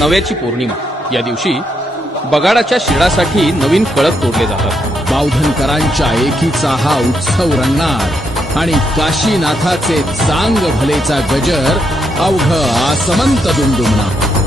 नव्याची पौर्णिमा. या दिवशी बगाडाच्या शिडासाठी नवीन कळप तोडले जातात. बावधनकरांच्या एकीचा हा उत्सव रंगणार आणि काशीनाथाचे चांग भलेचा गजर अवघ आसमंत दुमदुमणार.